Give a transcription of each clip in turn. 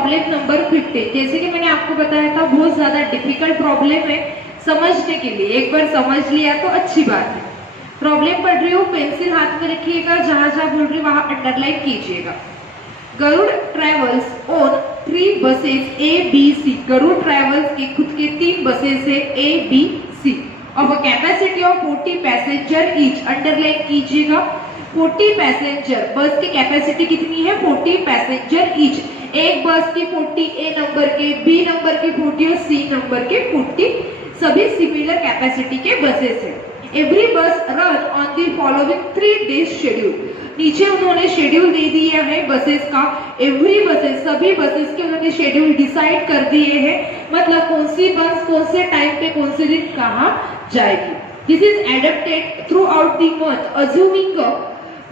Problem number 15। जैसे कि मैंने आपको बताया था बहुत ज्यादा डिफिकल्ट प्रॉब्लम है समझने के लिए, एक बार समझ लिया तो अच्छी बात है। प्रॉब्लम पढ़ रही हो, पेंसिल हाथ में रखिएगा, जहां जहां बोल रही वहां अंडरलाइन कीजिएगा। Garud travels on 3 buses A, B, C। Garud travels के खुद के 3 बसेस है A, B, C of a capacity of 40 passenger each. Underline कीजिएगा 40 पैसेंजर। बस की कैपेसिटी कितनी है? 40 पैसेंजर ईच। एक बस की 40 A नंबर के, B नंबर के 40 और C नंबर के 40, सभी सिमिलर कैपेसिटी के बसेस है। एवरी बस run on the following 3 days schedule. नीचे उन्होंने शेड्यूल दे दिया है बसेस का। एवरी बसेस, सभी बसेस के उन्होंने शेड्यूल डिसाइड कर दिए हैं, मतलब कौन सी बस कौन से टाइम पे कौन से दिन कहाँ जाएगी। This is adapted through out the month assuming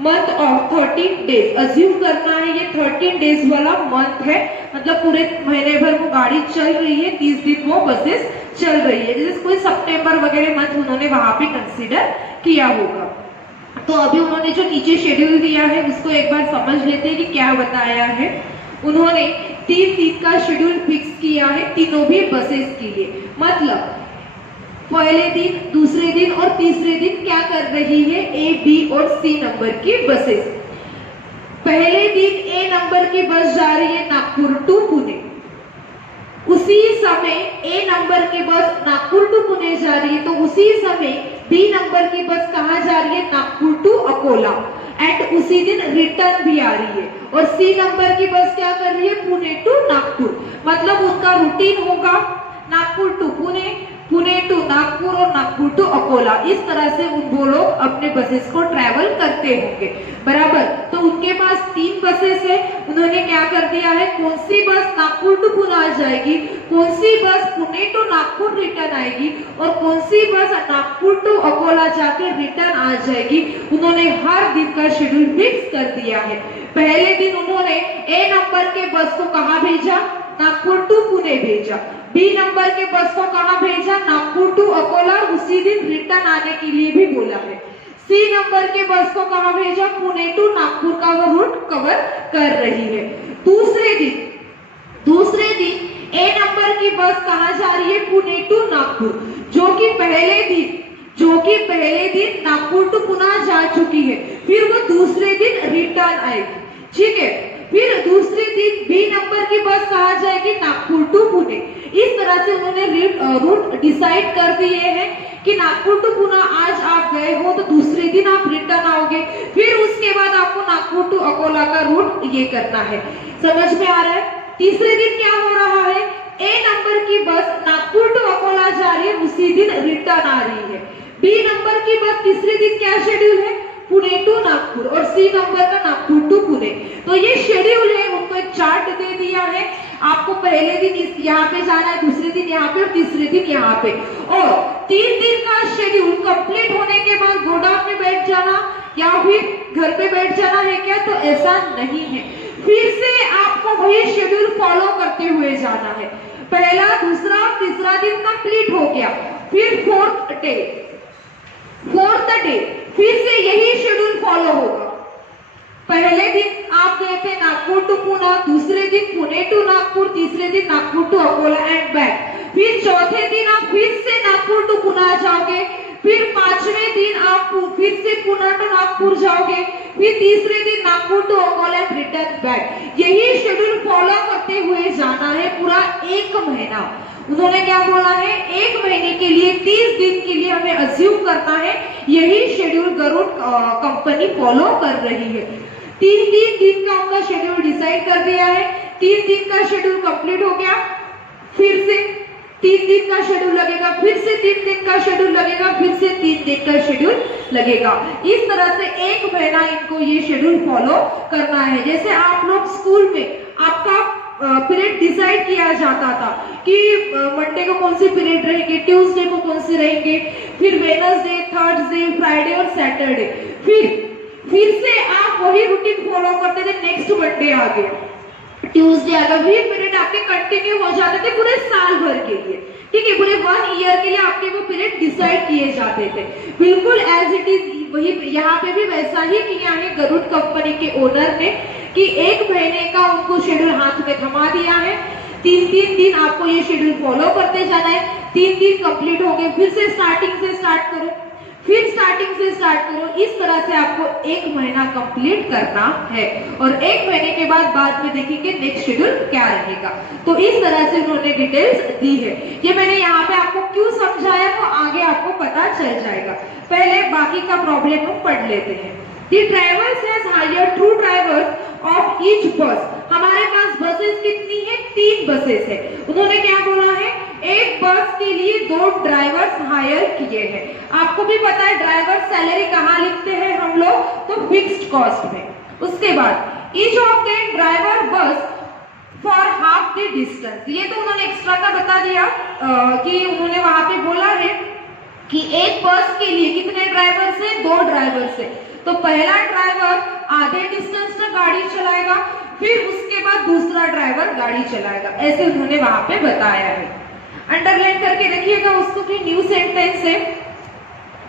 month of 13 days. Assume करना है ये 13 डेज वाला मंथ है, मतलब पूरे महीने भर वो गाड़ी चल रही है, 30 दिन वो बसेस चल रही है। जैसे कोई सितंबर वगैरह मंथ उन्होंने वहां पे कंसीडर किया होगा। तो अभी उन्होंने जो नीचे शेड्यूल दिया है उसको एक बार समझ लेते हैं कि क्या बताया है। उन्होंने 3 दिन का शेड्यूल फिक्स किया है तीनों भी बसेस के लिए, मतलब पहले दिन, दूसरे दिन और तीसरे दिन क्या कर रही है A, B और C नंबर की बसेस। पहले दिन A नंबर की बस जा रही है नागपुर टू पुणे, उसी समय A नंबर की बस नागपुर टू पुणे जा रही है, तो उसी समय B नंबर की बस कहाँ जा रही है? नागपुर टू अकोला, एंड उसी दिन रिटर्न भी आ रही है। और C नंबर की बस क्या कर रही है? पुणे टू नागपुर, मतलब उनका रूटीन होगा नागपुर टू पुणे, पुणे टू नागपुर और नागपुर टू अकोला। इस तरह से वो लोग अपने बसेस को ट्रैवल करते होंगे, बराबर। तो उनके पास 3 बसेस है, उन्होंने क्या कर दिया है, कौन सी बस नागपुर टू पुणे आ जाएगी, कौन सी बस पुणे टू नागपुर रिटर्न आएगी और कौन सी बस नागपुर टू अकोला जाके रिटर्न आ जाएगी, उन्होंने हर दिन का शेड्यूल फिक्स कर दिया है। पहले दिन उन्होंने A नंबर के बस को कहाँ भेजा? नागपुर टू पुणे भेजा। B नंबर के बस को कहाँ भेजा? नागपुर टू अकोला, उसी दिन रिटर्न आने के लिए भी बोला है। C नंबर के बस को कहाँ भेजा? पुणे टू नागपुर का वो रूट कवर कर रही है। दूसरे दिन A नंबर की बस कहाँ जा रही है? पुणे टू नागपुर, जो कि पहले दिन नागपुर टू पुणे जा चुकी है, फिर वो दूसरे दिन रिटर्न आएगी, ठीक है। फिर दूसरे दिन B नंबर की बस कहाँ जाएगी? नागपुर टू पुणे। इस तरह से उन्होंने रूट डिसाइड कर दिए हैं कि नागपुर टू पुणे आज आप गए हो तो दूसरे दिन आप रिटर्न आओगे, फिर उसके बाद आपको नागपुर टू अकोला का रूट ये करना है। समझ में आ रहा है? तीसरे दिन क्या हो रहा है? A नंबर की बस नागपुर टू अकोला जा रही है, उसी दिन रिटर्न आ रही है। B नंबर की बस तीसरे दिन क्या शेड्यूल है? पुणे टू नागपुर, और C नंबर का नागपुर टू पुणे। तो ये शेड्यूल है, उनको एक चार्ट दे दिया है, आपको पहले दिन यहाँ पे जाना है, दूसरे दिन यहाँ पे और तीसरे दिन यहाँ पे। और 3 दिन का शेड्यूल कंप्लीट होने के बाद गोडाउन में बैठ जाना या फिर घर पे बैठ जाना है क्या? तो ऐसा नहीं है, फिर से आपको वही शेड्यूल फॉलो करते हुए जाना है। पहला, दूसरा, तीसरा दिन कंप्लीट हो गया, फिर फोर्थ डे फिर से यही शेड्यूल फॉलो होगा। पहले दिन आप गए थे नागपुर टू पुणे, दूसरे दिन पुणे टू नागपुर, तीसरे दिन Nagpur to Akola and back. फिर चौथे दिन आप फिर से नागपुर टू पुणे जाओगे, फिर 5वें दिन आप फिर से पुणे टू नागपुर जाओगे, फिर तीसरे दिन Nagpur to Akola and return back. यही शेड्यूल फॉलो करते हुए जाना है पूरा 1 महीना। उन्होंने क्या बोला है? 1 महीने के लिए 30 दिन के लिए हमें अज्यूम करना है, यही शेड्यूल गरुड़ कंपनी फॉलो कर रही है। 3 दिन का उनका शेड्यूल डिसाइड कर दिया है, 3 दिन का शेड्यूल कंप्लीट हो गया, फिर से 3 दिन का शेड्यूल लगेगा, फिर से 3 दिन का शेड्यूल लगेगा, फिर से 3 दिन का शेड्यूल लगेगा। इस तरह से 1 महीना इनको ये शेड्यूल फॉलो करना है। जैसे आप लोग स्कूल में आपका पीरियड डिसाइड किया जाता था कि मंडे को कौन से पीरियड रहेंगे, ट्यूसडे को कौन से रहेंगे, फिर वेडनेसडे, थर्सडे, फ्राइडे और सैटरडे। फिर से आप वही रूटीन फॉलो करते थे। नेक्स्ट मंडे आ गया, ट्यूसडे आ गया, वही पीरियड आपके कंटिन्यू हो जाते थे पूरे साल भर के लिए, ठीक है। पूरे 1 ईयर के लिए आपके वो पीरियड डिसाइड किए जाते थे, बिल्कुल एज इट इज। वही यहाँ पे भी वैसा ही किया है गरुड़ कंपनी के ओनर ने कि 1 महीने का उनको आपको शेड्यूल हाथ में थमा दिया है, 3 दिन आपको ये शेड्यूल फॉलो करते जाना है। 3 दिन कंप्लीट हो गए, फिर से स्टार्टिंग से स्टार्ट करो, फिर स्टार्टिंग से स्टार्ट करो। इस तरह से आपको 1 महीना कंप्लीट करना है और 1 महीने के बाद में देखेंगे नेक्स्ट शेड्यूल क्या रहेगा। तो इस तरह से उन्होंने डिटेल्स दी है। ये मैंने यहाँ पे आपको क्यों समझाया वो आगे आपको पता चल जाएगा। पहले बाकी का प्रॉब्लम हम पढ़ लेते हैं। The drivers has hired 2 drivers of each bus। हमारे पास बसेस कितनी है? 3 बसेस है। उन्होंने क्या बोला है? एक बस के लिए 2 ड्राइवर्स हायर किए हैं। आपको भी पता है ड्राइवर सैलरी कहाँ लिखते हैं हम लोग? तो फिक्स्ड कॉस्ट में। उसके बाद each of the driver bus for half the distance. ये तो उन्होंने एक्स्ट्रा का बता दिया कि उन्होंने वहां पे बोला है कि एक बस के लिए कितने ड्राइवर से? 2 ड्राइवर से। तो पहला ड्राइवर आधे डिस्टेंस तक गाड़ी चलाएगा, फिर उसके बाद दूसरा ड्राइवर गाड़ी चलाएगा। ऐसे उन्होंने वहां पे बताया है। अंडरलाइन करके रखिएगा उसको कि न्यू सेंटेंस है,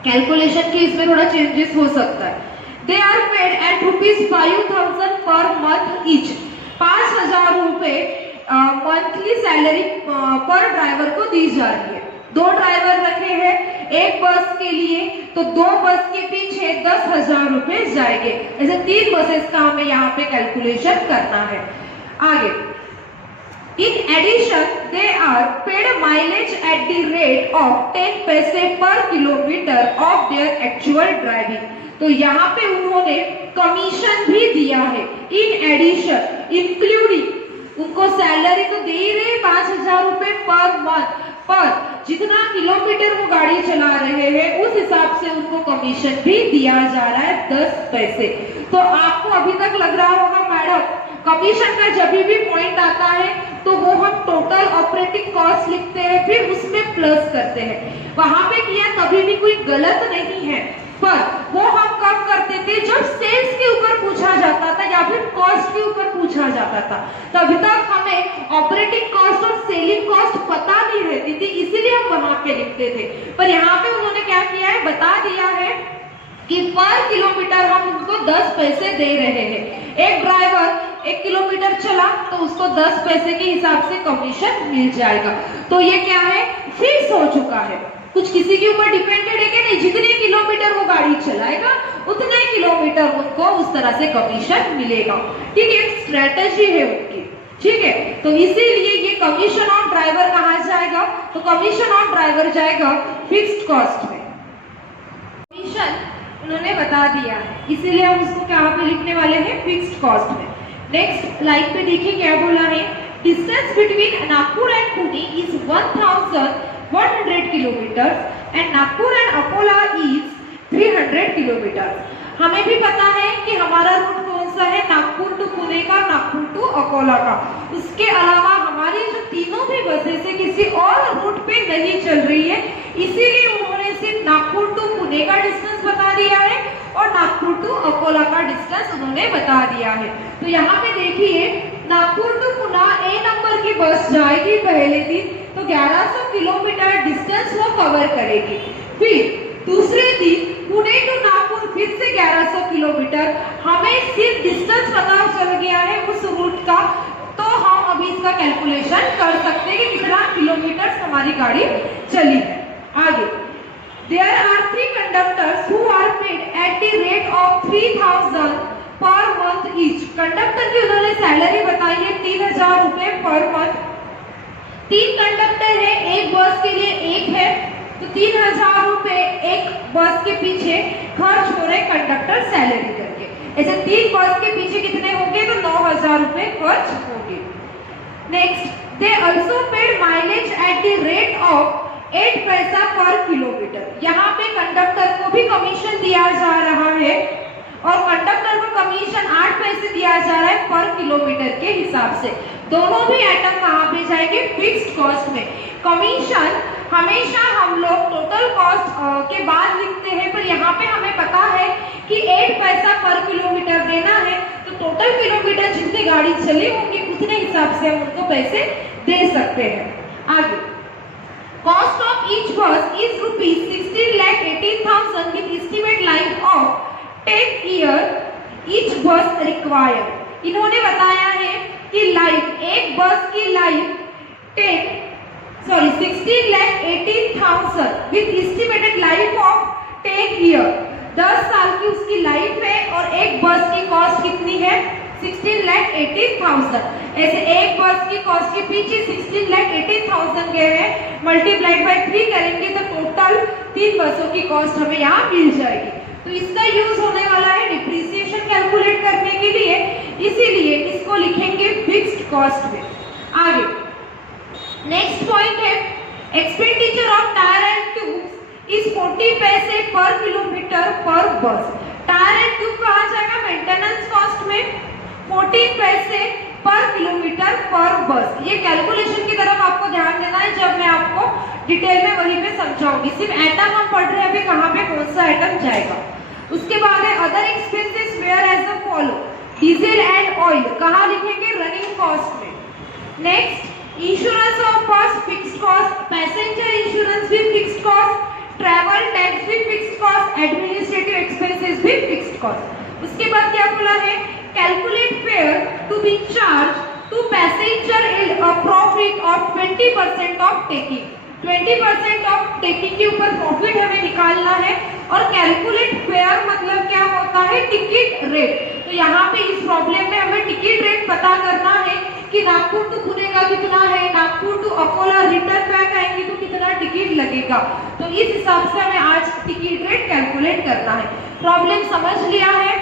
कैलकुलेशन की इसमें थोड़ा चेंजेस हो सकता है। दे are paid at ₹5,000 per month each. 5,000 रुपए मंथली सैलरी पर ड्राइवर को दी जा रही है। 2 ड्राइवर रखे हैं एक बस के लिए, तो 2 बस के पीछे 10,000 रुपए जाएंगे। ऐसे 3 बसेस का हमें यहाँ पे कैलकुलेशन करना है। आगे, in addition they are paid mileage at the rate of 10 पैसे per kilometre of their actual driving. तो यहाँ पे उन्होंने कमीशन भी दिया है। इन एडिशन, इंक्लूडिंग, उनको सैलरी तो दे ही रहे 5,000 रुपए पर मंथ, पर जितना किलोमीटर वो गाड़ी चला रहे हैं उस हिसाब से उनको कमीशन भी दिया जा रहा है 10 पैसे। तो आपको अभी तक लग रहा होगा मैडम कमीशन का जब भी पॉइंट आता है तो वो हम टोटल ऑपरेटिंग कॉस्ट लिखते हैं, फिर उसमें प्लस करते हैं। वहां पे किया तभी भी कोई गलत नहीं है, पर वो हम कब करते थे? जब सेल्स के ऊपर पूछा जाता था या फिर कॉस्ट के ऊपर पूछा जाता था। तभी तक हमें ऑपरेटिंग कॉस्ट और सेलिंग कॉस्ट पता नहीं रहती थी, इसीलिए हम वहां पे लिखते थे। पर यहाँ पे उन्होंने क्या किया है? बता दिया है कि पर किलोमीटर हम उनको 10 पैसे दे रहे हैं। एक ड्राइवर 1 किलोमीटर चला तो उसको 10 पैसे के हिसाब से कमीशन मिल जाएगा। तो ये क्या है? फिक्स हो चुका है, कुछ किसी के ऊपर डिपेंडेड है कि नहीं। जितने किलोमीटर वो गाड़ी चलाएगा उतने किलोमीटर उनको उस तरह से कमीशन मिलेगा। ठीक है, एक स्ट्रेटेजी है उनकी। ठीक है, तो इसीलिए ये कमीशन ऑन ड्राइवर कहाँ जाएगा? तो कमीशन ऑन ड्राइवर जाएगा फिक्स्ड कॉस्ट में। कमीशन उन्होंने बता दिया है, इसीलिए हम उसको क्या पे लिखने वाले हैं? फिक्स्ड कॉस्ट में। नेक्स्ट लाइन पे देखिए क्या बोला है। Distance between Nagpur and Pune is 1,100 kilometre and Nagpur and Akola is 300 kilometre. हमें भी पता है कि हमारा रूट कौन सा है? नागपुर टू पुणे का, नागपुर टू अकोला का। उसके अलावा हमारी जो तीनों भी बसें से किसी और रूट पे नहीं चल रही है, इसीलिए उन्होंने सिर्फ नागपुर टू पुणे का डिस्टेंस बता दिया है और नागपुर टू अकोला का डिस्टेंस उन्होंने बता दिया है। तो यहाँ पे देखिए Nagpur to Pune A number की बस जाएगी पहले दिन, तो 1100 किलोमीटर डिस्टेंस वो कवर करेगी। फिर दूसरे दिन पुणे टू नागपुर फिर से 1100 किलोमीटर। हमें सिर्फ डिस्टेंस पता चल गया है उस रूट का, तो हम अभी इसका कैलकुलेशन कर सकते हैं कि कितना किलोमीटर हमारी गाड़ी चली है। आगे, there are 3 conductors who are paid at the rate of 3,000 per month each. Conductor की उन्होंने सैलरी बताई है 3,000 रुपए पर मंथ। 3 कंडक्टर है, एक बस के लिए एक है, तो 3,000 रुपए एक बस के पीछे खर्च हो रहे कंडक्टर सैलरी करके। ऐसे 3 बस के पीछे कितने होंगे? तो 9,000 रुपए खर्च होंगे। Next, they also paid mileage at the rate of 8 पैसा पर किलोमीटर। यहाँ पे कंडक्टर को भी कमीशन दिया जा रहा है और कंडक्टर को कमीशन 8 पैसे दिया जा रहा है पर किलोमीटर के हिसाब से। दोनों भी आइटम कहाँ पे जाएंगे? फिक्स्ड कॉस्ट में। कमीशन हमेशा हम लोग टोटल कॉस्ट के बाद लिखते हैं, पर यहाँ पे हमें पता है कि 8 पैसा पर किलोमीटर देना है, तो टोटल किलोमीटर जितनी गाड़ी चली होंगी उतने हिसाब से हम उनको पैसे दे सकते हैं। आगे, कॉस्ट ऑफ ईच बस is ₹16,18,000 with estimate life of 10 year each बस रिक्वायर्ड। इन्होंने बताया है कि बस की life 16,18,000 with estimated life of 10 year, 10 साल की उसकी लाइफ है और एक बस की कॉस्ट कितनी है 16,18,000। ऐसे एक बस की कॉस्ट के पीछे 16,18,000 गए हैं, मल्टीप्लाइड बाय 3 करेंगे तो टोटल 3 बसों की कॉस्ट हमें यहाँ मिल जाएगी। तो इसका यूज होने वाला है डिप्रिसिएशन कैलकुलेट करने के लिए, इसीलिए इसको लिखेंगे फिक्स्ड कॉस्ट में। आगे नेक्स्ट पॉइंट है expenditure of tyre and tubes is 40 पैसे पर किलोमीटर पर बस। टायर एंड ट्यूब कहा जाएगा मेंटेनेंस कॉस्ट में 40 पैसे पर किलोमीटर पर बस। ये कैलकुलेशन की तरफ आपको ध्यान देना है, जब मैं आपको डिटेल में वहीं पे समझाऊंगी। सिर्फ एटम हम पढ़ रहे हैं अभी कहाँ पे कौन सा एटम जाएगा। उसके बाद है other expenses where as a follow, diesel and oil कहाँ लिखेंगे रनिंग कॉस्ट में। Next insurance of bus fixed cost, passenger insurance भी फिक्स्ड कॉस्ट, ट्रैवल टैक्स भी फिक्स्ड कॉस्ट, एडमिनिस्ट्रेटिव एक्सपेंसेस भी फिक्स्ड कॉस्ट। उसके बाद क्या बोला है calculate fare to be charge to passenger is a profit of 20% of taking. 20% of taking के ऊपर प्रॉफिट हमें निकालना है। और कैलकुलेट फेयर मतलब क्या होता है टिकट रेट। तो यहाँ पे इस प्रॉब्लम में हमें टिकट रेट पता करना है कि नागपुर टू पुणे का कितना है, Nagpur to Akola return back आएंगे तो कितना टिकट लगेगा। तो इस हिसाब से हमें आज टिकट रेट कैलकुलेट करना है। प्रॉब्लम समझ लिया है।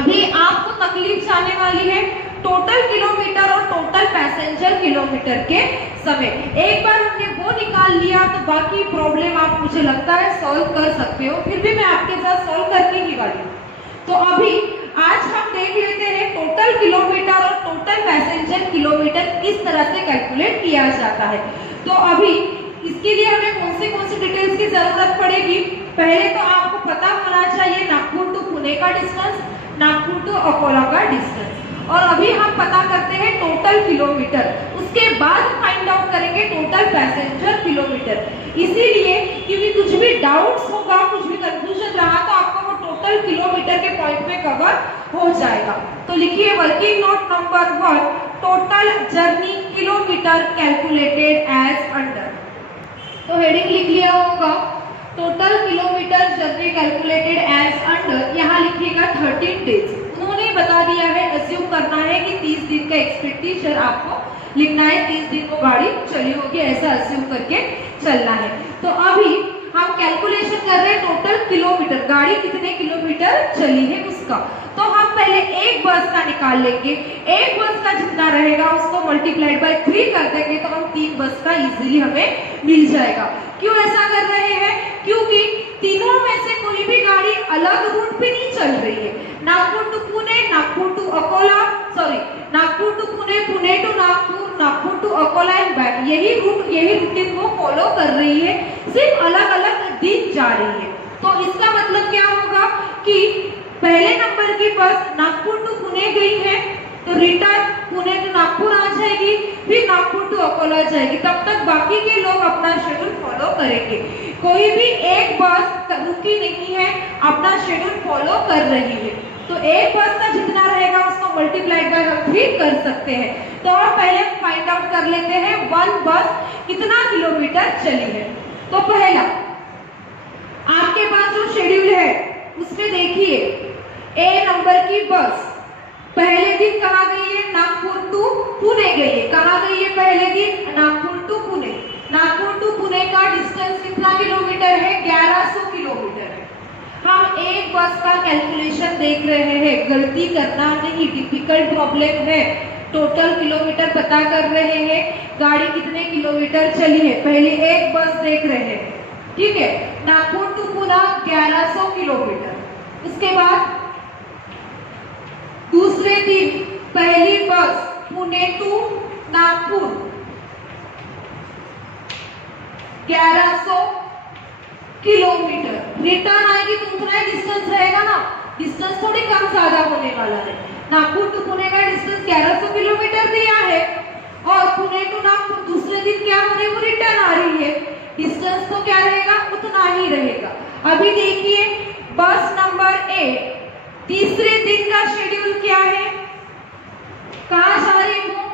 अभी आपको तकलीफ जाने वाली है टोटल किलोमीटर और टोटल पैसेंजर किलोमीटर के समय। एक बार हमने वो निकाल लिया तो बाकी प्रॉब्लम आप मुझे लगता है सॉल्व कर सकते हो, फिर भी मैं आपके साथ सॉल्व करने ही वाली हूँ। तो अभी आज हम देख लेते हैं टोटल किलोमीटर और टोटल पैसेंजर किलोमीटर किस तरह से कैलकुलेट किया जाता है। तो अभी इसके लिए हमें कौन सी डिटेल्स की जरूरत पड़ेगी। पहले तो आपको पता होना चाहिए नागपुर टू पुणे का डिस्टेंस, नागपुर टू अकोला का डिस्टेंस। और अभी हम पता करते हैं टोटल किलोमीटर, उसके बाद फाइंड आउट करेंगे टोटल पैसेंजर किलोमीटर। इसीलिए क्योंकि कुछ भी डाउट्स होगा, कुछ भी कंफ्यूजन रहा तो आपको वो टोटल किलोमीटर के पॉइंट पे कवर हो जाएगा। तो लिखिए working note number 1 total journey kilometre calculated as under. तो हेडिंग लिख लिया होगा total kilometre journey calculated as under. यहाँ लिखिएगा 13 डेज। उन्होंने बता दिया है, अज्यूम करना है कि 30 दिन का एक्सपेंडिचर आपको लिखना है, 30 दिन वो गाड़ी चली होगी ऐसा अज्यूम करके चलना है। तो अभी हम कैलकुलेशन कर रहे हैं टोटल किलोमीटर, गाड़ी कितने किलोमीटर चली है उसका। तो हम पहले एक बस का निकाल लेंगे, एक बस का जितना रहेगा उसको मल्टीप्लाइड बाय 3 कर देंगे तो हम 3 बस का इजीली हमें मिल जाएगा। क्यों ऐसा कर रहे हैं, क्योंकि तीनों में से कोई भी गाड़ी अलग रूट पे नहीं चल रही है। Nagpur to Pune, Nagpur to Akola, sorry Nagpur to Pune, Pune to Nagpur, Nagpur to Akola and back, यही रूटीन वो फॉलो कर रही है, सिर्फ अलग अलग दिन जा रही है। तो इसका मतलब क्या होगा कि पहले नंबर की बस नागपुर टू पुणे गई है तो रिटर्न पुणे टू नागपुर आ जाएगी, फिर नागपुर टू अकोला जाएगी। तब तक बाकी के लोग अपना शेड्यूल फॉलो करेंगे। कोई भी एक बस रुकी नहीं है, अपना शेड्यूल फॉलो कर रही है। तो एक बस का जितना रहेगा उसको मल्टीप्लाइड बाय हम 3 कर सकते हैं। तो आप पहले फाइंड आउट कर लेते हैं 1 बस कितना किलोमीटर चली है। तो पहला आपके पास जो शेड्यूल है उसमें देखिए ए नंबर की बस पहले दिन कहाँ गई है, नागपुर टू पुणे गई है। कहाँ गई है पहले दिन, नागपुर टू पुणे। नागपुर टू पुणे का डिस्टेंस कितना किलोमीटर है, 1100 किलोमीटर है। हम एक बस का कैलकुलेशन देख रहे हैं, गलती करना नहीं, डिफिकल्ट प्रॉब्लम है। टोटल किलोमीटर पता कर रहे हैं, गाड़ी कितने किलोमीटर चली है, पहले एक बस देख रहे हैं, ठीक है। Nagpur to Pune 1100 kilometre. उसके बाद दूसरे दिन पहली bus Pune to Nagpur 1100 kilometre. Return आएगी तो उतना ही डिस्टेंस रहेगा ना, डिस्टेंस थोड़ी कम ज्यादा होने वाला है। नागपुर टू पुणे का डिस्टेंस 1100 किलोमीटर दिया है और पुणे टू नागपुर दूसरे दिन क्या हो रही है, वो रिटर्न आ रही है, डिस्टेंस तो क्या रहेगा, उतना ही रहेगा। अभी देखिए बस नंबर 8 तीसरे दिन का शेड्यूल क्या है, कहाँ जा रही हूँ,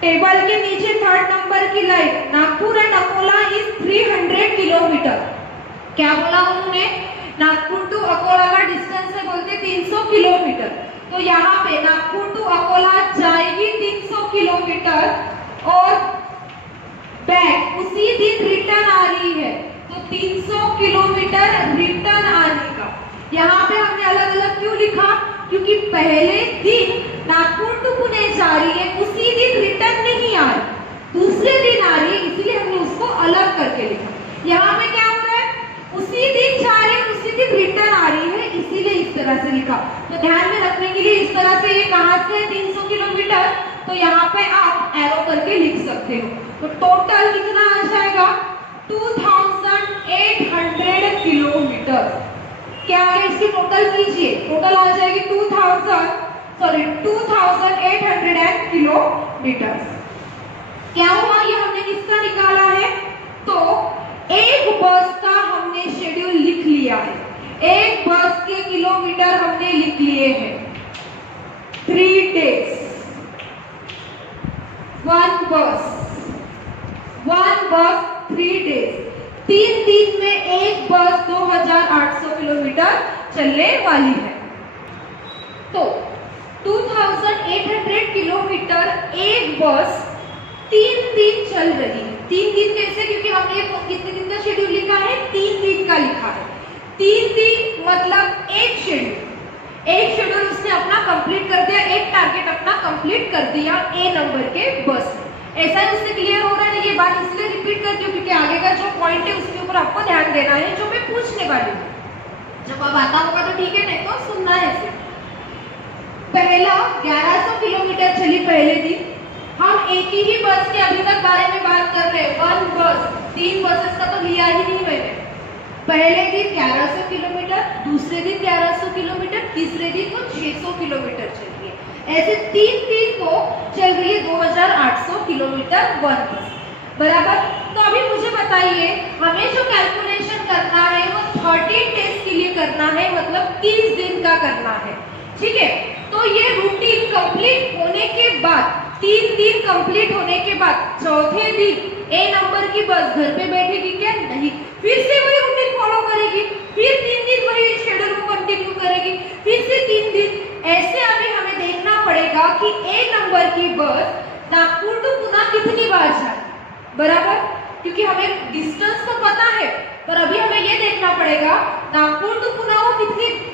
टेबल के नीचे थर्ड नंबर की line, Nagpur and Akola is 300 kilometre. क्या बोला उन्होंने? नागपुर टू अकोला का डिस्टेंस है बोलते 300 किलोमीटर। तो यहाँ पे नागपुर टू अकोला जाएगी 300 किलोमीटर और बैक उसी दिन रिटर्न आ रही है, तो 300 किलोमीटर रिटर्न आने का। यहाँ पे हमने अलग अलग क्यों लिखा? क्योंकि पहले दिन नागपुर टू पुणे जा रही है, उसी दिन रिटर्न नहीं आ रही, दूसरे दिन आ रही है, इसलिए हमने उसको अलग करके लिखा। यहाँ पे क्या हो रहा है? उसी दिन जा रही है, उसी दिन रिटर्न आ रही है, इसीलिए इस तरह से लिखा। तो ध्यान में रखने के लिए इस तरह से ये कहाँ से 300 किलोमीटर, तो यहाँ पे आप एरो करके लिख सकते हो। तो टोटल कितना आ जाएगा? 2800 किलोमीटर। क्या है इसकी टोटल कीजिए, टोटल आ जाएगी 2800 किलोमीटर। क्या हुआ? ये हमने किसका निकाला है? तो एक बस का हमने शेड्यूल लिख लिया है, एक बस के किलोमीटर हमने लिख लिए हैं। 3 days, 1 बस, 3 days, 3 दिन में एक बस 2800 किलोमीटर चलने वाली है। तो 2800 किलोमीटर एक बस 3 दिन चल रही है। 3 दिन कैसे? क्योंकि हमने कितने दिन का शेड्यूल लिखा है? 3 दिन का लिखा है। 3 दिन मतलब एक शेड्यूल उसने अपना कंप्लीट कर दिया, एक टारगेट अपना कंप्लीट कर दिया ए नंबर के बस। ऐसा ही उससे क्लियर हो रहा है ना? ये बात इसलिए रिपीट करती हूँ क्योंकि आगे का जो पॉइंट है उसके ऊपर आपको ध्यान देना है, जो मैं पूछने वाली हूँ। जब अब आता होगा तो ठीक है, नहीं तो सुनना है सिर्फ। पहला 1100 किलोमीटर चली पहले दिन। हम एक ही बस के अभी तक बारे में बात कर रहे हैं, 1 बस, 3 बसेस का तो लिया ही नहीं मैंने। पहले दिन 1100 किलोमीटर, दूसरे दिन 1100 किलोमीटर, तीसरे दिन वो 600 किलोमीटर चल रही है। ऐसे 3 दिन को चल रही है 2800 किलोमीटर 1 बस, बराबर। तो अभी मुझे बताइए, हमें जो कैलकुलेशन करना है वो 13 डेज के लिए करना है, मतलब 30 दिन का करना है, ठीक है। तो ये रूटीन कंप्लीट होने के बाद, 3 दिन कंप्लीट होने के बाद चौथे दिन ए नंबर की बस घर पे बैठेगी क्या? नहीं, फिर से वही रूटीन फॉलो करेगी, फिर 3 दिन वही शेड्यूल को कंटिन्यू करेगी, फिर से 3 दिन। ऐसे अभी हमें देखना पड़ेगा कि ए नंबर की बस नागपुर टू पुणे कितनी बार जाए, बराबर। क्योंकि हमें डिस्टेंस तो पता है, पर अभी हमें ये देखना पड़ेगा नागपुर टू पुणे वो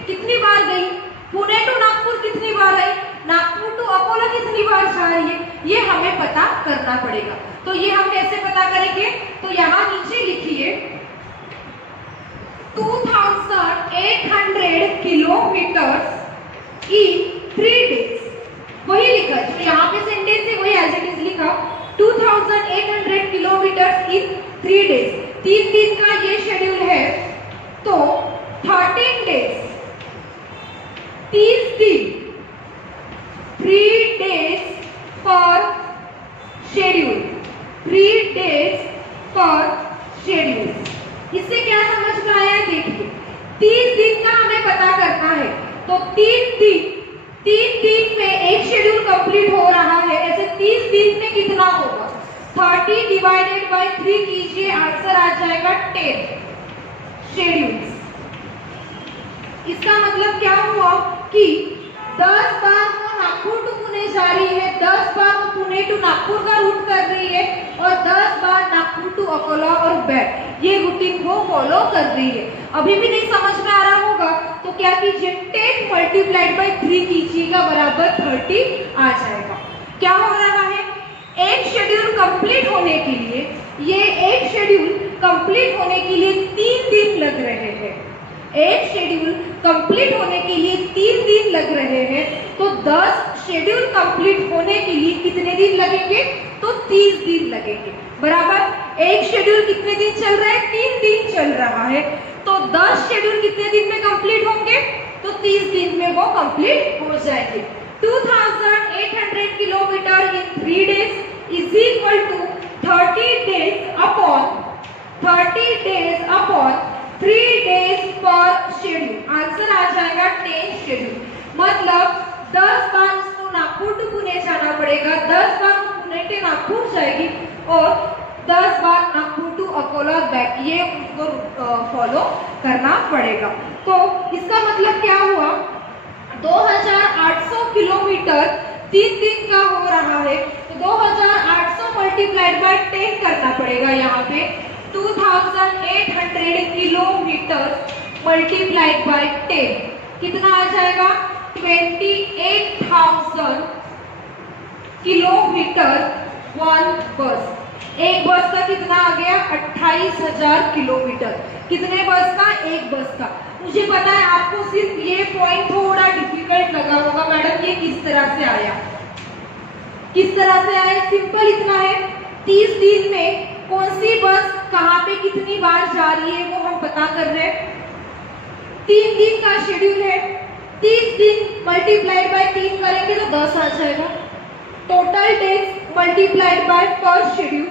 कितनी बार गई, पुणे टू नागपुर कितनी बार आई, नागपुर टू अकोला कितनी बार जा रही है, ये हमें पता करना पड़ेगा। तो ये हम कैसे पता करेंगे? तो यहाँ नीचे लिखिए 2800 किलोमीटर इन 3 days। वही लिखा, जो यहाँ पे सेंटेंस है वही एज इट इज लिखा, 2800 किलोमीटर इन 3 days। 3 दिन का ये शेड्यूल है, तो 13 days, 30 दिन, 3 days per schedule, 3 days per schedule. इससे क्या समझ में आया? देखिए, 30 दिन का हमें पता करना है, तो 3 दिन में एक शेड्यूल कंप्लीट हो रहा है, ऐसे 30 दिन में कितना होगा? 30 डिवाइडेड बाय 3 कीजिए, आंसर आ जाएगा 10 शेड्यूल्स। इसका मतलब क्या हुआ कि 10 बार वो नागपुर टू पुणे जा रही है, 10 बार वो पुणे टू नागपुर का रूट कर रही है, और 10 बार नागपुर टू अकोला और बैक, ये रूटीन को फॉलो कर रही है। अभी भी नहीं समझ में आ रहा होगा तो क्या कीजिए, 10 मल्टीप्लाइड बाय 3 कीजिएगा, बराबर 30 आ जाएगा। क्या हो रहा है? एक शेड्यूल कंप्लीट होने के लिए, ये एक शेड्यूल कंप्लीट होने के लिए 3 दिन लग रहे हैं, एक शेड्यूल कंप्लीट होने के लिए 3 दिन लग रहे हैं, तो 10 शेड्यूल कंप्लीट होने के लिए कितने दिन लगेंगे? तो 30 दिन लगेंगे, बराबर। एक शेड्यूल कितने दिन चल रहा है? 3 दिन चल रहा है, तो 10 शेड्यूल कितने दिन में कंप्लीट होंगे? तो 30 दिन में वो कंप्लीट हो जाएंगे। 2800 kilometre in 3 days is equal to 30 days upon 3 days per schedule. Answer आ जाएगा 10 शेड्यूल। मतलब 10 बार उसको नागपुर टू पुणे जाना पड़ेगा, 10 बार पुणे नागपुर जाएगी और 10 बार नागपुर टू अकोला बैक, ये उनको फॉलो करना पड़ेगा। तो इसका मतलब क्या हुआ, 2800 किलोमीटर 3 दिन का हो रहा है, तो 2800 मल्टीप्लाइड बाय 10 करना पड़ेगा। यहाँ पे 2800 किलोमीटर मल्टीप्लाइड बाय 10 कितना आ जाएगा, 28,000 किलोमीटर वन बस। एक बस का कितना आ गया, 28,000 किलोमीटर। कितने बस का, एक बस का। मुझे पता है आपको सिर्फ ये पॉइंट थोड़ा डिफिकल्ट लगा होगा, मैडम ये किस तरह से आया, किस तरह से आया। सिंपल इतना है, 30 दिन में कौन सी बस कहाँ पे कितनी बार जा रही है वो हम पता कर रहे हैं। 3 दिन का शेड्यूल है, 30 दिन मल्टीप्लाइड बाय 3 करेंगे तो 10 आ जाएगा। टोटल डेज मल्टीप्लाइड बाय पर शेड्यूल,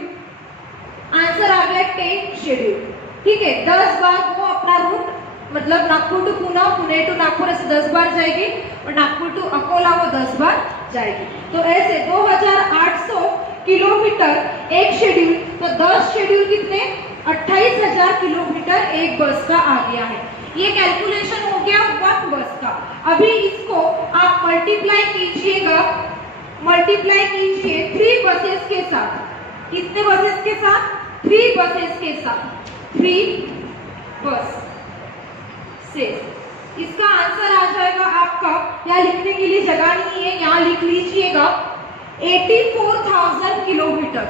आंसर आ गया 10 शेड्यूल। ठीक है, 10 बार वो अपना रूट, मतलब नागपुर टू पुणे, पुणे टू नागपुर ऐसे 10 बार जाएगी और नागपुर टू अकोला वो 10 बार जाएगी। तो ऐसे 2800 किलोमीटर एक शेड्यूल, तो 10 शेड्यूल कितने, 28,000 किलोमीटर एक बस का आ गया है। ये कैलकुलेशन हो गया वन बस का। अभी इसको आप मल्टीप्लाई कीजिएगा, मल्टीप्लाई कीजिए 3 बसेस के साथ। कितने बसेस के साथ, 3 बसेस के साथ, 3 बस से। इसका आंसर आ जाएगा आपका, यहाँ लिखने के लिए जगह नहीं है, यहाँ लिख लीजिएगा 84,000 किलोमीटर।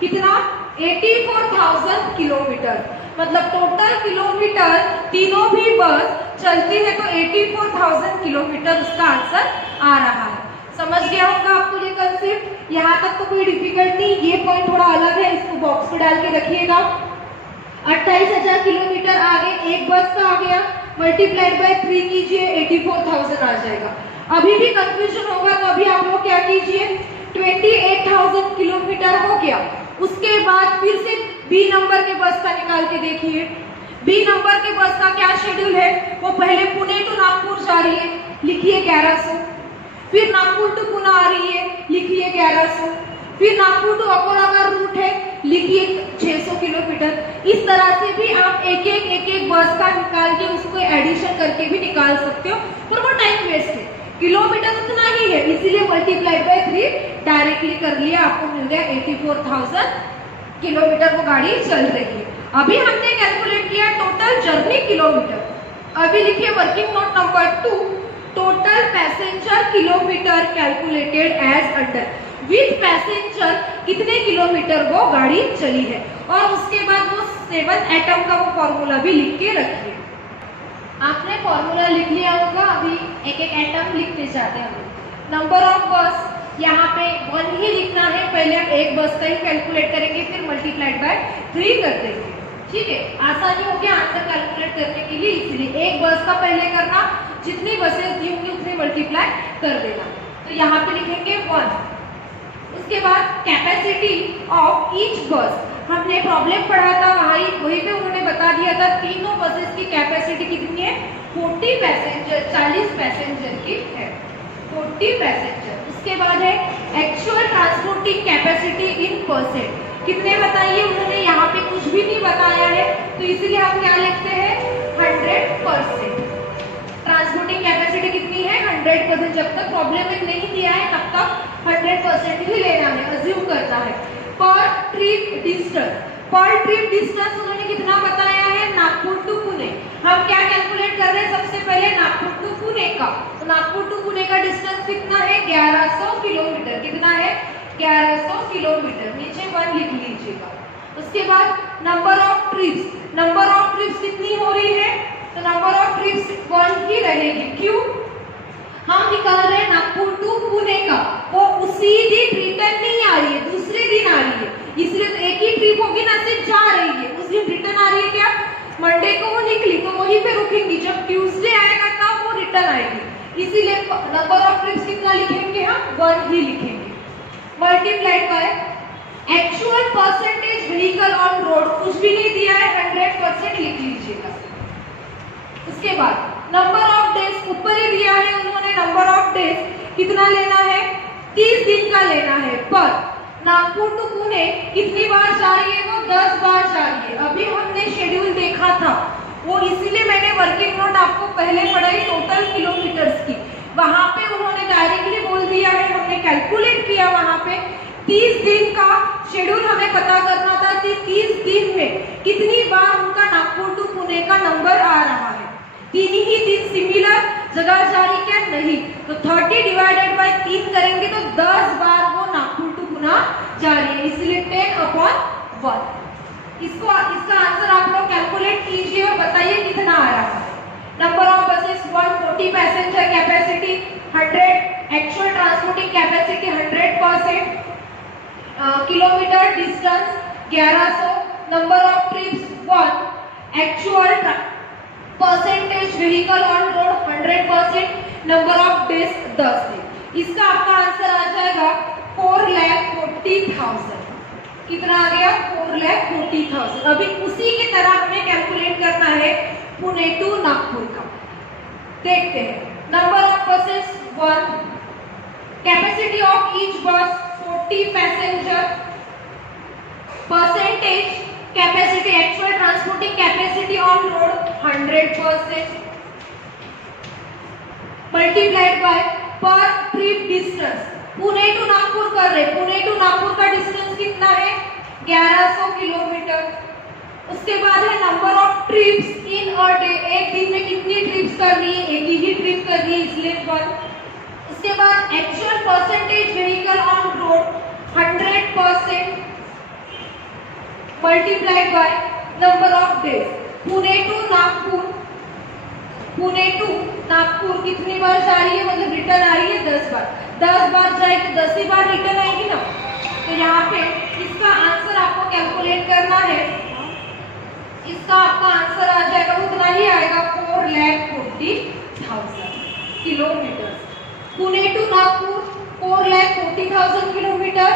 कितना, 84,000 किलोमीटर, मतलब टोटल किलोमीटर तीनों भी बस चलती है तो 84,000 किलोमीटर उसका आंसर आ रहा है। समझ गया होगा आपको ये कंसेप्ट, यहाँ तक तो कोई डिफिकल्ट नहीं। ये पॉइंट थोड़ा अलग है, इसको बॉक्स में डाल के रखिएगा। 28,000 किलोमीटर आगे एक बस का आ गया, मल्टीप्लाइड बाय 3 कीजिए, 84,000 आ जाएगा। अभी भी कंफ्यूजन होगा तो अभी आप लोग क्या कीजिए, 28,000 किलोमीटर हो गया, उसके बाद फिर से बी नंबर के बस का निकाल के देखिए। बी नंबर के बस का क्या शेड्यूल है, वो पहले पुणे टू नागपुर जा रही है, लिखिए 1100। फिर नागपुर टू पुणे आ रही है, लिखिए 1100। फिर नागपुर टू अकोला का रूट है, लिखिए 600 किलोमीटर। इस तरह से भी आप एक एक बस का निकाल के उसको एडिशन करके भी निकाल सकते हो, पर वो टाइम वेस्ट है। किलोमीटर उतना ही है, इसीलिए मल्टीप्लाइड बाय 3 डायरेक्टली कर लिया, आपको मिल गया 84,000 किलोमीटर वो गाड़ी चल रही है। अभी हमने कैलकुलेट किया टोटल जर्नी किलोमीटर। अभी लिखिए working note number 2, total passenger kilometre calculated as under. With passenger कितने किलोमीटर वो गाड़ी चली है, और उसके बाद वो 7 एटम का वो फॉर्मूला भी लिख के रखिए। आपने फॉर्मूला लिख लिया होगा, अभी एक एक एटम लिखते जाते हैं। नंबर ऑफ बस यहाँ पे 1 ही लिखना है, पहले हम एक बस का ही कैलकुलेट करेंगे, फिर मल्टीप्लाइड बाय 3 कर देंगे। ठीक है, आसानी हो गया आंसर कैलकुलेट करने के लिए, इसलिए एक बस का पहले करना, जितनी बसेस दी होंगी उतनी मल्टीप्लाई कर देना। तो यहाँ पे लिखेंगे 1। उसके बाद कैपेसिटी ऑफ ईच बस, हमने प्रॉब्लम पढ़ा था वही पे उन्होंने बता दिया था तीनों बसेस की कैपेसिटी कितनी है, 40 पैसेंजर, 40 पैसेंजर की है, 40 पैसेंजर। उसके बाद है actual transporting capacity in percent, कितने बताइए, उन्होंने यहाँ पे कुछ भी नहीं बताया है, तो इसलिए हम क्या लिखते हैं 100%। ट्रांसपोर्टिंग कैपेसिटी कितनी है, 100%। जब तक प्रॉब्लम में नहीं दिया है तब तक 100% ही लेना है, अज्यूम करना है। पर ट्रिप डिस्टेंस, पर ट्रिप डिस्टेंस उन्होंने कितना बताया है, नागपुर टू पुणे। हम क्या कैलकुलेट कर रहे हैं, सबसे पहले नागपुर टू पुणे का, तो नागपुर टू पुणे का डिस्टेंस कितना है, 1100 किलोमीटर। कितना है, 1100 किलोमीटर। नीचे 1 लिख लीजिएगा। उसके बाद number of trips, number of trips कितनी हो रही है, तो नंबर ऑफ ट्रिप्स 1 ही रहेगी। क्यों, हम निकाल रहे हैं नागपुर टू पुणे का, वो उसी दिन रिटर्न नहीं आ रही है, दूसरे दिन आ रही है, इसलिए तो एक ही ट्रिप होगी ना, सिर्फ जा रही है, उस दिन रिटर्न आ रही है। क्या, मंडे को वो निकली तो वहीं पे रुकेंगी, जब ट्यूसडे आएगा तब वो रिटर्न आएगी, इसीलिए नंबर ऑफ ट्रिप्स कितना लिखेंगे, हम 1 ही लिखेंगे। Multiplied by actual percentage vehicle on road, कुछ भी नहीं दिया है, 100% लिख लीजिएगा। उसके बाद नंबर ऑफ डेज, ऊपर ही दिया है उन्होंने, नंबर ऑफ डेज कितना लेना है, 30 दिन का लेना है। पर नागपुर टू पुणे कितनी बार जा रही है? वो 10 बार जा रही है। अभी हमने शेड्यूल देखा था, वो इसीलिए मैंने वर्किंग नोट आपको पहले पढ़ाई टोटल किलोमीटर्स की। वहां पे उन्होंने डायरेक्टली बोल दिया है, हमने कैलकुलेट किया वहां पे 30 दिन का शेड्यूल हमें पता करना था कि 30 दिन में कितनी बार उनका नागपुर टू पुणे का नंबर आ रहा है। 3 ही दिन सिमिलर जगह जा रही क्या? नहीं। तो 30 डिवाइडेड बाय 3 करेंगे तो 10 बार वो नागपुर टू पुणे जा रही है, इसलिए 10/1। इसका आंसर आप लोग कैलकुलेट कीजिए और बताइए कितना आ रहा है। Number of buses 140, passenger capacity 100, actual transporting capacity 100%, kilometre distance 1100, number of trips 1, actual percentage vehicle on road 100%, number of days 10 दिन। इसका आपका आंसर आ जाएगा 4,40,000। कितना आ गया? 4,40,000। अभी उसी की तरह हमें कैलकुलेट करना है पुणे टू नागपुर का। देखते हैं। Number of buses 1, capacity of each bus 40 passenger, percentage capacity actual transporting capacity on road 100%, multiplied by per trip distance. Pune to Nagpur कर रहे, पुणे टू नागपुर का डिस्टेंस कितना है? 1100 किलोमीटर। उसके बाद है number of trips in a day, एक दिन में कितनी ट्रिप्स कर रही है? एक ही ट्रिप कर रही है, इसलिए 1। उसके बाद actual percentage vehicle on road 100% multiplied by number of days. Pune to Nagpur, Pune to Nagpur कितनी बार जा रही है? मतलब रिटर्न आ रही है 10 बार। 10 बार जाए तो 10 ही बार रिटर्न आएगी ना। तो यहाँ पे इसका आंसर आपको कैलकुलेट करना है। इसका आपका आंसर आ जाएगा, उतना ही आएगा 4,40,000 kilometre. Pune to Nagpur 4,40,000 kilometre,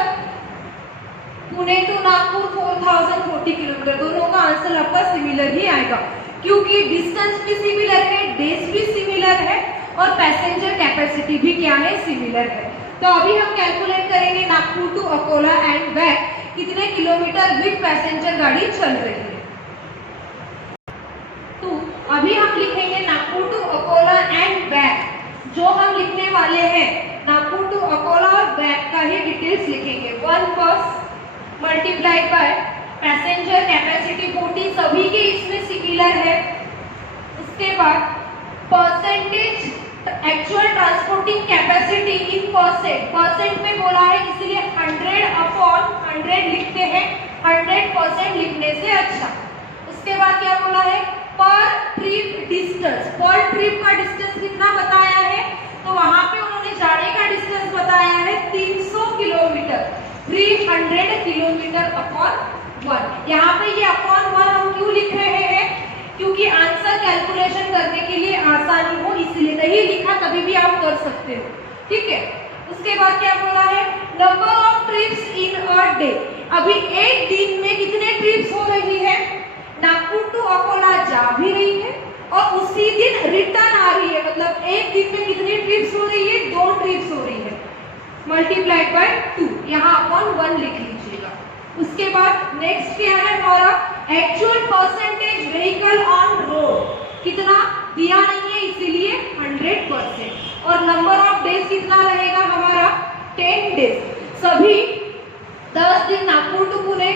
Pune to Nagpur 4,040 kilometre. दोनों का आंसर आपका सिमिलर ही आएगा, क्योंकि डिस्टेंस भी सिमिलर है, डेज भी सिमिलर है और पैसेंजर कैपेसिटी भी क्या है? सिमिलर है। तो अभी हम कैलकुलेट करेंगे Nagpur to Akola and back कितने किलोमीटर विद पैसेंजर गाड़ी चल रही है। तो अभी हम लिखेंगे Nagpur to Akola and back. जो हम लिखने वाले हैं नागपुर टू अकोला और बैक का ही डिटेल्स लिखेंगे। 1 बस मल्टीप्लाइड बाय पैसेंजर कैपेसिटी 40, सभी के इसमें सिमिलर है। उसके बाद percentage actual transporting capacity in percent में बोला है, इसलिए 100/100 लिखते हैं, 100% लिखने से अच्छा। उसके बाद क्या बोला है? पर ट्रिप डिस्टेंस। पर ट्रिप का डिस्टेंस कितना बताया है? तो वहां पे उन्होंने जाने का डिस्टेंस बताया है 300 किलोमीटर, 300 किलोमीटर अपॉन 1। यहाँ पे ये अपॉन 1 हम क्यों लिख रहे हैं? क्योंकि आंसर कैलकुलेशन करने के लिए आसानी हो, इसलिए नहीं लिखा, तभी भी आप कर सकते हो। ठीक है। उसके बाद क्या बोला है? Number of trips in a day. अभी एक दिन में कितने ट्रिप्स हो रही है? नागपुर टू अकोला जा भी रही है और उसी दिन रिटर्न आ रही है, मतलब एक दिन में कितनी ट्रिप्स हो रही है? 2 ट्रिप्स हो रही है, मल्टीप्लाइड बाय 2। यहाँ अपॉन 1 लिख लीजिएगा। उसके बाद नेक्स्ट क्या है हमारा? Actual percentage vehicle on road कितना दिया नहीं है, इसीलिए 100%। और नंबर ऑफ डेज कितना रहेगा हमारा? 10 डेज। सभी 10 दिन नागपुर टू पुणे,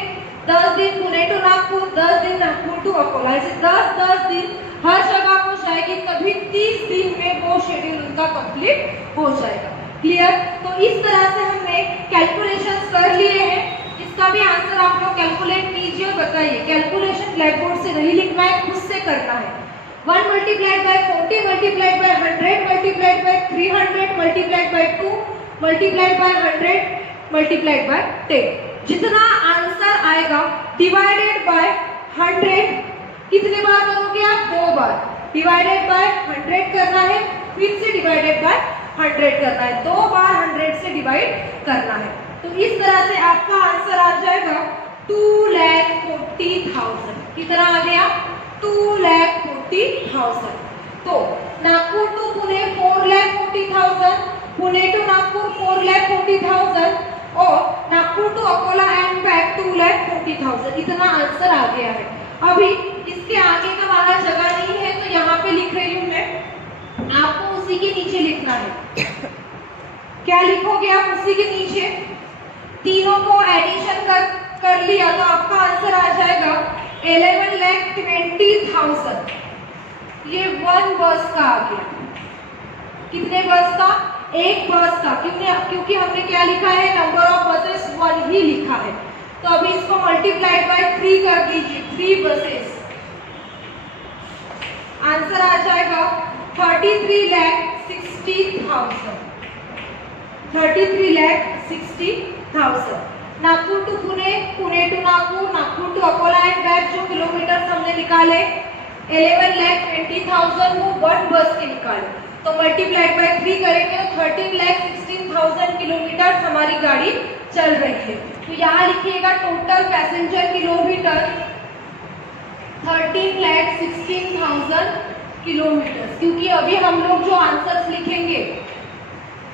10 दिन पुणे टू नागपुर, 10 दिन नागपुर टू अकोला, ऐसे 10-10 दिन हर जगह हो जाएगी, तभी 30 दिन में वो शेड्यूल उनका कंप्लीट हो जाएगा। क्लियर? तो इस तरह से हमने कैलकुलेशंस कर लिए हैं। इसका भी आंसर आप लोग कैलकुलेट कीजिए और बताइए। कैलकुलेशन ब्लैक बोर्ड से नहीं लिखना है, खुद से करना है। 1 multiplied by 40 multiplied by 100 multiplied bye 300 multiplied by 2 multiplied by 100 multiplied bye 10। जितना आंसर आएगा डिवाइडेड बाय 100 कितने बार करोगे आप? 2 बार। डिवाइडेड बाय 100 करना है, फिर से डिवाइडेड बाय 100 करना है, 2 बार 100 से डिवाइड करना है। तो इस तरह से आपका आंसर आ जाएगा 2,40,000। कितना आ गया? 2,40,000। तो नागपुर टू पुणे 4,40,000, पुणे टू नागपुर 4,40,000 और नागपुर टू 50,000, इतना आंसर आ गया है। अभी इसके आगे का वाला जगह नहीं है तो यहाँ पे लिख रही हूँ मैं, आपको उसी के नीचे लिखना है। क्या लिखोगे आप उसी के नीचे? तीनों को एडिशन कर लिया तो आपका आंसर आ जाएगा 11,20,000। ये वन बस का आ गया। कितने बस का? एक बस का, क्योंकि हमने क्या लिखा है, नंबर ऑफ बसेस 1 ही लिखा है। तो अभी इसको मल्टीप्लाइड बाय 3 कर दीजिए, 3 बसेस। आंसर आ जाएगा 33,60,000। 33,60,000। Nagpur to Pune, Pune to Nagpur, Nagpur to Akola and back जो किलोमीटर हमने निकाले 11,20,000 वो वन बस के निकाले। तो मल्टीप्लाइड बाय 3 करेंगे तो 13,16,000 किलोमीटर हमारी गाड़ी चल रही है। तो यहाँ लिखिएगा टोटल पैसेंजर किलोमीटर 13,16,000 किलोमीटर, क्योंकि अभी हम लोग जो आंसर्स लिखेंगे,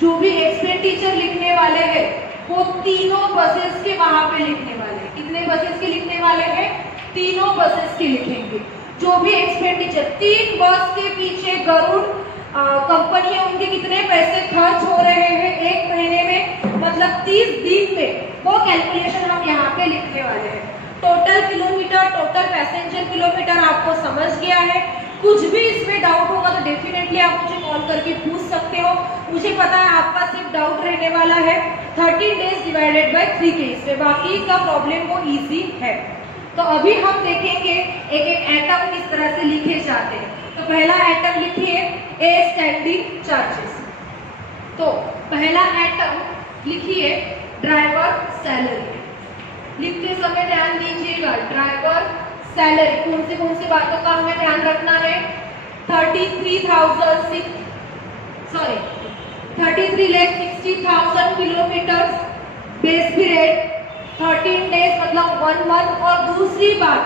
जो भी एक्सपेंडिचर लिखने वाले हैं वो तीनों बसेस के वहां पे लिखने वाले हैं। कितने बसेस के लिखने वाले हैं? तीनों बसेस के लिखेंगे। जो भी एक्सपेंडिचर 3 बस के पीछे गरुड़ कंपनी है, उनके कितने पैसे खर्च हो रहे हैं एक महीने में, मतलब 30 दिन में, वो कैलकुलेशन हम यहाँ पे लिखने वाले हैं। Total kilometre, total passenger kilometre आपको समझ गया है। कुछ भी इसमें डाउट होगा तो डेफिनेटली आप मुझे कॉल करके पूछ सकते हो। मुझे पता है आपका सिर्फ डाउट रहने वाला है 13 डेज डिवाइडेड बाय 3 के इसमें, बाकी का प्रॉब्लम वो इजी है। तो अभी हम देखेंगे एक एक एटम किस तरह से लिखे जाते हैं। तो पहला एटम लिखिए ए स्टैंडिंग चार्जेस। तो पहला एटम लिखिए ड्राइवर सैलरी। लिखते समय ध्यान दीजिएगा, ड्राइवर सैलरी कौन सी बातों का हमें ध्यान रखना है। 33,60,000 किलोमीटर, बेस पीरियड 13 डेज मतलब 1 मंथ। और दूसरी बात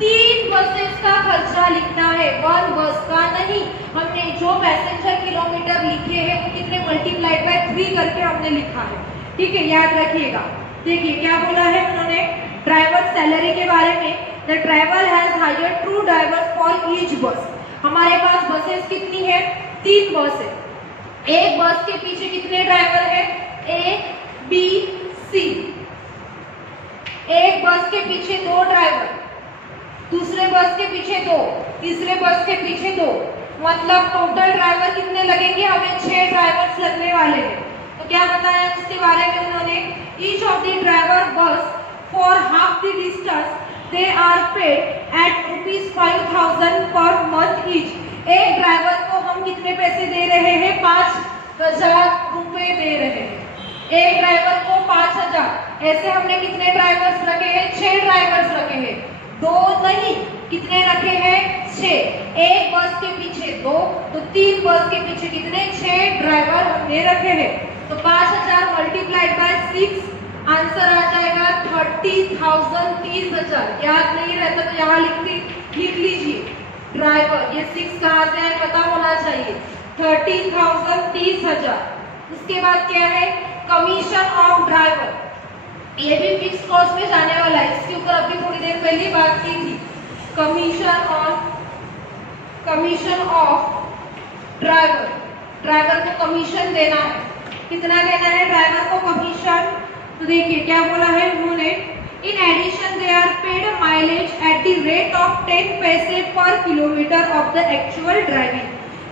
3 बसेस का खर्चा लिखना है, 1 बस का नहीं। हमने जो पैसेंजर किलोमीटर लिखे हैं वो कितने मल्टीप्लाइड बाय 3 करके हमने लिखा है, ठीक है, याद रखिएगा। देखिए क्या बोला है उन्होंने ड्राइवर सैलरी के बारे में। The driver has hired 2 drivers for each बस। हमारे पास बसेस कितनी है? 3 बस है। एक बस के पीछे कितने ड्राइवर है? A, B, C। एक बस के पीछे 2 ड्राइवर, दूसरे बस के पीछे 2, तीसरे बस के पीछे 2, मतलब टोटल ड्राइवर कितने लगेंगे? हमें 6 ड्राइवर्स लगने वाले हैं। तो क्या बताया इसके बारे में उन्होंने? Each of the driver bus for half the distance they are paid at ₹5,000 per month each. एक ड्राइवर को हम कितने पैसे दे रहे हैं? 5,000 रुपए दे रहे हैं। एक ड्राइवर को 5,000। ऐसे हमने कितने ड्राइवर्स रखे हैं? 6 ड्राइवर्स रखे हैं, 2 नहीं, कितने रखे हैं? 6। एक बस के पीछे 2, तो 3 बस के पीछे कितने? 6 ड्राइवर हमने रखे हैं। तो 5,000 मल्टीप्लाइड बाय 6, आंसर आ जाएगा 30,000, 30,000। याद नहीं रहता तो यहाँ लिख लीजिए ड्राइवर, ये 6 कहाँ से है पता होना चाहिए। 30,000, 30,000। उसके बाद क्या है? Commission of driver. ये भी फिक्स कॉस्ट में जाने वाला है, इसके ऊपर अभी थोड़ी देर पहले बात की थी। कमीशन ऑफ ड्राइवर, ड्राइवर को कमीशन देना है। कितना देना है ड्राइवर को कमीशन? तो देखिए क्या बोला है उन्होंने, in addition they are paid mileage at the rate of 10 पैसे per kilometre of the actual driving.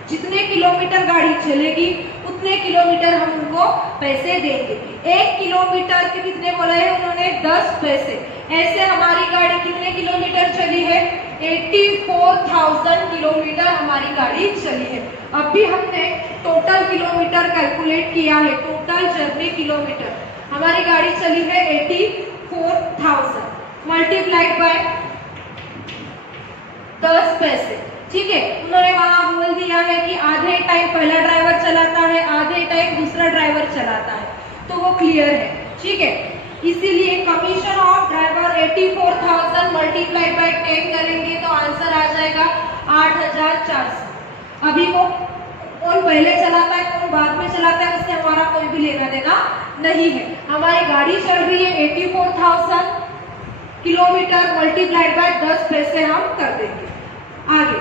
जितने किलोमीटर गाड़ी चलेगी उतने किलोमीटर हम उनको पैसे देंगे। 1 किलोमीटर के कितने बोला है उन्होंने? 10 पैसे। ऐसे हमारी गाड़ी कितने किलोमीटर चली है? 84,000 किलोमीटर हमारी गाड़ी चली है। अब भी हमने टोटल किलोमीटर कैलकुलेट किया है, टोटल जर्नी किलोमीटर हमारी गाड़ी चली है 84,000 मल्टीप्लाइड बाय 10 पैसे, ठीक है। उन्होंने वहां बोल दिया है कि आधे टाइम पहला ड्राइवर चलाता है, आधे टाइम दूसरा ड्राइवर चलाता है, तो वो क्लियर है, ठीक है। इसीलिए commission of driver 84,000 multiplied by 10 करेंगे तो आंसर आ जाएगा 8,400। अभी वो कौन पहले चलाता है कौन बाद में चलाता है उससे हमारा कोई भी लेना देना नहीं है। हमारी गाड़ी चल रही है 84,000, किलोमीटर मल्टीप्लाइड बाय 10 पैसे हम कर देंगे। आगे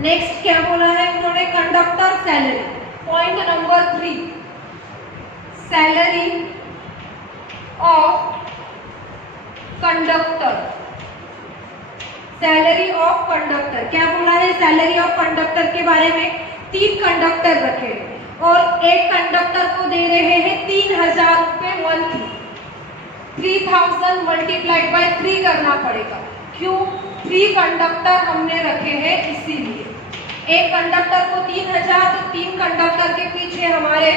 नेक्स्ट क्या बोला है उन्होंने, conductor salary. Point number 3, salary of conductor. Salary of conductor क्या बोला है, सैलरी ऑफ कंडक्टर के बारे में 3 कंडक्टर रखे हैं और एक कंडक्टर को दे रहे हैं 3000 रुपए मंथली। 3000 मल्टीप्लाइड बाय 3 करना पड़ेगा, क्यों, 3 कंडक्टर हमने रखे हैं इसीलिए। एक कंडक्टर को 3000 तो 3 कंडक्टर के पीछे हमारे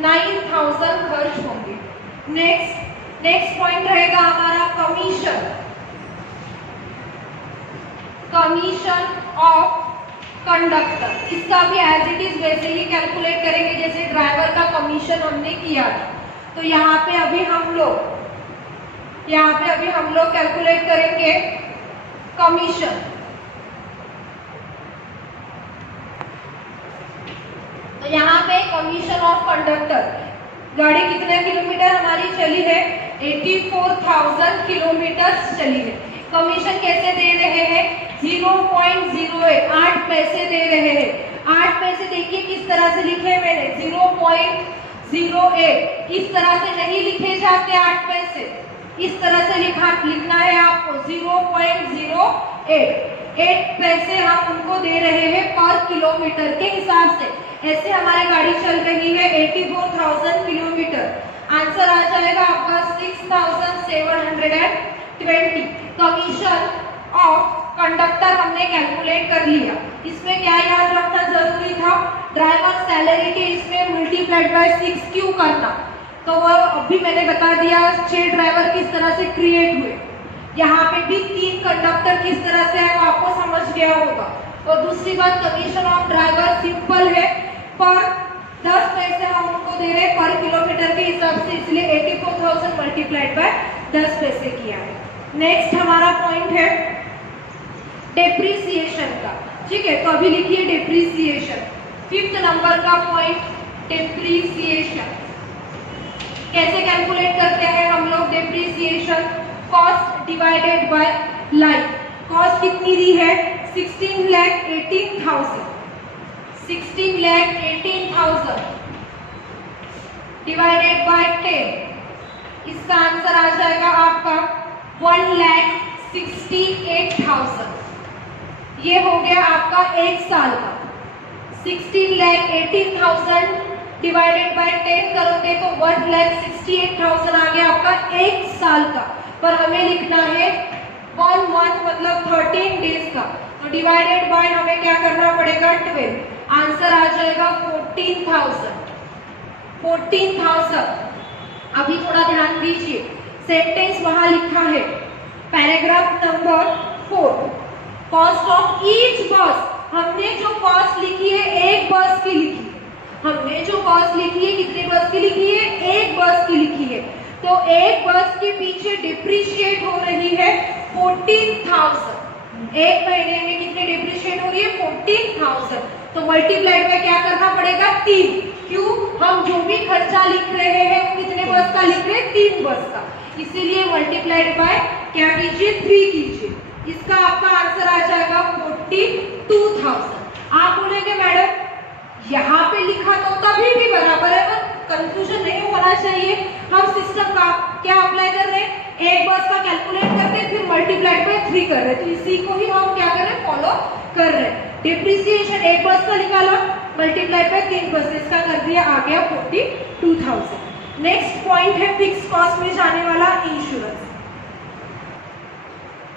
9000 खर्च होंगे। नेक्स्ट पॉइंट रहेगा हमारा कमीशन। कमीशन ऑफ कंडक्टर, इसका भी एज इट इज वैसे ही कैलकुलेट करेंगे जैसे ड्राइवर का कमीशन हमने किया था। तो यहाँ पे अभी हम लोग कैलकुलेट करेंगे कमीशन। तो यहाँ पे कमीशन ऑफ कंडक्टर, गाड़ी कितने किलोमीटर हमारी चली है, 84,000 किलोमीटर चली है। कमीशन कैसे दे रहे हैं, 0.08 8 पैसे दे रहे हैं। 8 पैसे देखिए किस तरह से लिखे मैंने, 0.08, इस तरह से नहीं लिखे जाते 8 पैसे, इस तरह से लिखना है आपको 0.08। 8 पैसे हम उनको दे रहे हैं पर किलोमीटर के हिसाब से। ऐसे हमारी गाड़ी चल रही है 84,000 किलोमीटर। आंसर आ जाएगा आपका 6,720। कमीशन ऑफ कंडक्टर हमने कैलकुलेट कर लिया। इसमें क्या याद रखना जरूरी था, ड्राइवर सैलरी के इसमें मल्टीप्लाइड बाय 6 क्यों करना, तो वो अभी मैंने बता दिया 6 ड्राइवर किस तरह से क्रिएट हुए। यहाँ पे भी 3 कंडक्टर किस तरह से है वो आपको समझ गया होगा। और दूसरी बात, कमीशन ऑफ ड्राइवर सिंपल है, पर 10 पैसे हम उनको दे रहे पर किलोमीटर के हिसाब से, इसलिए 84,000 मल्टीप्लाइड बाय 10 पैसे किया है। नेक्स्ट हमारा पॉइंट है डेप्रिसिएशन का, ठीक है, तो अभी लिखिए डेप्रिसिएशन। 5th नंबर का पॉइंट डेप्रिसिएशन। कैसे कैलकुलेट करते हैं हम लोग depreciation, cost divided by life. Cost कितनी दी है, 16,18,000 डिवाइडेड बाय 10, इसका आंसर आ जाएगा आपका 1,68,000। ये हो गया आपका 1 साल का। 16,18,000 डिवाइडेड बाय 10 करोगे तो 1,68,000 आ गया आपका 1 साल का। पर हमें लिखना है 1 मंथ मतलब 13 डेज का, तो डिवाइडेड बाय हमें क्या करना पड़ेगा 12। आंसर आ जाएगा 14,000। अभी थोड़ा ध्यान दीजिए, सेंटेंस वहां लिखा है paragraph number 4, cost of each बस। हमने जो कॉस्ट लिखी है एक बस की लिखी है, हमने जो कॉस्ट लिखी है कितने बस की लिखी है, एक बस की लिखी है। तो एक बस के पीछे डिप्रिशिएट हो रही है 14,000। एक महीने में कितनी डिप्रिशिएट हो रही है 14,000। तो मल्टीप्लाइड में क्या करना पड़ेगा 3, क्यों, हम जो भी खर्चा लिख रहे हैं वो कितने बस का लिख रहे हैं, 3 बस का, इसीलिए मल्टीप्लाइड बाय क्या कीजिए 3 कीजिए। इसका आपका आंसर आ जाएगा 42,000। आप बोलेंगे मैडम यहाँ पे लिखा तो तभी भी बराबर है, पर कंफ्यूजन नहीं होना चाहिए। हम सिस्टम का क्या अप्लाई कर रहे हैं, एक बस का कैलकुलेट करके फिर मल्टीप्लाइड बाय 3 कर रहे हैं, तो इसी को ही हम क्या कर रहे हैं, फॉलो कर रहे हैं। डिप्रिसिएशन एक बस का निकाला, मल्टीप्लाइड बाय 3 बसेस का कर दिया, आ गया 42,000। नेक्स्ट पॉइंट है फिक्स कॉस्ट में जाने वाला इंश्योरेंस।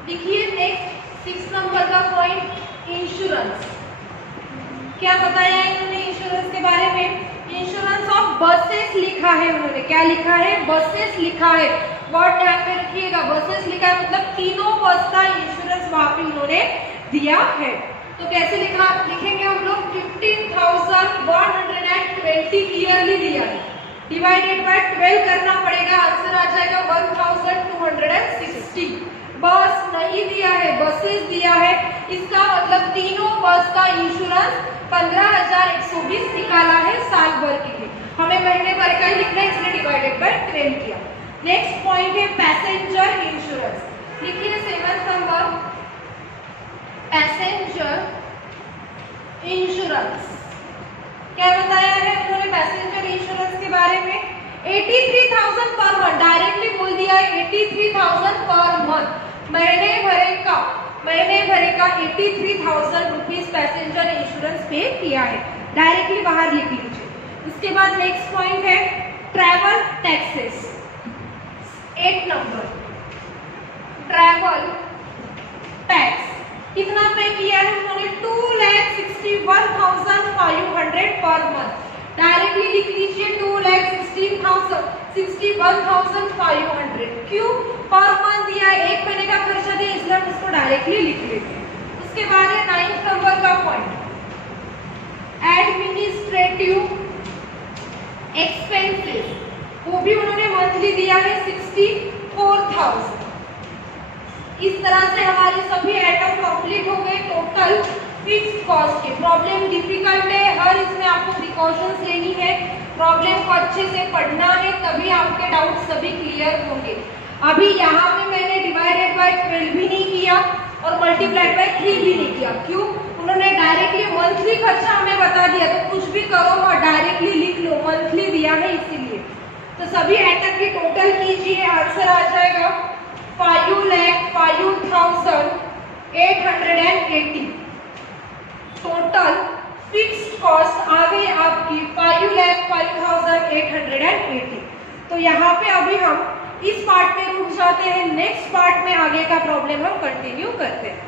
देखिए नेक्स्ट 6 नंबर का पॉइंट इंश्योरेंस। क्या बताया इन्होंने इंश्योरेंस के बारे में, इंश्योरेंस ऑफ बसेस लिखा है उन्होंने, क्या लिखा है, बसेस लिखा है। वर्ड ध्यान में रखिएगा, बसेस लिखा है मतलब तीनों बस का इंश्योरेंस वहां पे उन्होंने दिया है। तो कैसे लिखेंगे हम लोग, 15,120 ईयरली दिया है, डिवाइडेड बाय 12 करना पड़ेगा, आंसर आ जाएगा 1,260। बस नहीं दिया है, बसेस दिया है, इसका मतलब तीनों बस का इंश्योरेंस 15,120 निकाला है साल भर के लिए। हमें महीने भर का ही लिखना है, इसलिए डिवाइडेड बाय 12 किया। नेक्स्ट पॉइंट है पैसेंजर इंश्योरेंस। लिखिए 7th नंबर पैसेंजर इंश्योरेंस। क्या बताया है उन्होंने पैसेंजर इंश्योरेंस के बारे में? 83,000 पर मंथ, डायरेक्टली बोल दिया है 83,000 पर मंथ, महीने भरे का 83,000 रुपीज पैसेंजर इंश्योरेंस पे किया है, डायरेक्टली बाहर लिख लीजिए। उसके बाद नेक्स्ट पॉइंट है travel taxes. 8 number travel tax कितना पे किया है उन्होंने? 2,61,500 पर मंथ, डायरेक्टली लिख लीजिए 2,61,500। क्यों? पर मंथ दिया है, एक महीने का खर्चा दिया, इसलिए हम उसको डायरेक्टली लिख लेते हैं। उसके बाद है 9th नंबर का पॉइंट एडमिनिस्ट्रेटिव एक्सपेंसेस, वो भी उन्होंने मंथली दिया है 64,000। इस तरह से हमारे सभी आइटम कंप्लीट हो गए टोटल फिक्स्ड कॉस्ट के। प्रॉब्लम डिफिकल्ट है, हर इसमें आपको प्रिकॉशंस लेनी है, प्रॉब्लम को अच्छे से पढ़ना है, तभी आपके डाउट सभी क्लियर होंगे। अभी यहाँ पे मैंने डिवाइडेड बाय 12 भी नहीं किया और मल्टीप्लाइड बाय 3 भी नहीं किया। क्यों? उन्होंने डायरेक्टली मंथली खर्चा हमें बता दिया, तो कुछ भी करो और डायरेक्टली लिख लो, मंथली दिया है इसीलिए। तो सभी आइटम की टोटल कीजिए, आंसर आ जाएगा 5,05,880। टोटल फिक्स्ड कॉस्ट आ गई आपकी 5,05,880। तो यहाँ पे अभी हम इस पार्ट में रुक जाते हैं, नेक्स्ट पार्ट में आगे का प्रॉब्लम हम कंटिन्यू करते हैं।